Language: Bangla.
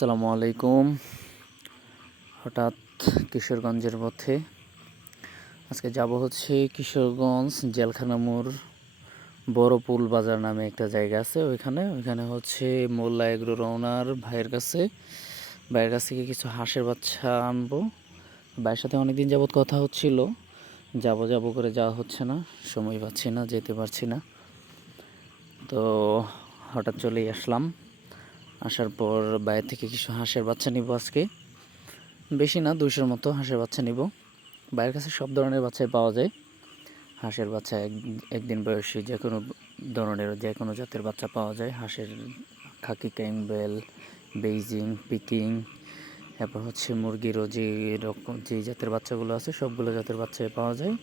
আসসালামু আলাইকুম। হঠাৎ কিশোরগঞ্জের পথে আজকে যাব হচ্ছে কিশোরগঞ্জ জেলখানা মোড় বড়পুল বাজার নামে একটা জায়গা আছে, ওইখানে হচ্ছে মোল্লা এগ্রোর ওনার ভাইয়ের কাছ থেকে কিছু হাঁসের বাচ্চা আনবো। ভাইয়ের সাথে অনেকদিন যাবৎ কথা হচ্ছিল, যাব করে যাওয়া হচ্ছে না, সময় পাচ্ছি না, যেতে পারছি না। তো হঠাৎ চলেই আসলাম। আসার পর বাইরে থেকে কিছু হাঁসের বাচ্চা নিব আজকে, বেশি না, 200-র মতো হাঁসের বাচ্চা নিব। বাইরের কাছে সব ধরনের বাচ্চাই পাওয়া যায়। হাঁসের বাচ্চা একদিন বয়সী যে কোনো জাতের বাচ্চা পাওয়া যায়। হাঁসের খাকি ক্যাম্বেল, বেইজিং, পিকিং, এরপর হচ্ছে মুরগিরও যে জাতের বাচ্চাগুলো আছে সবগুলো জাতের বাচ্চাই পাওয়া যায়।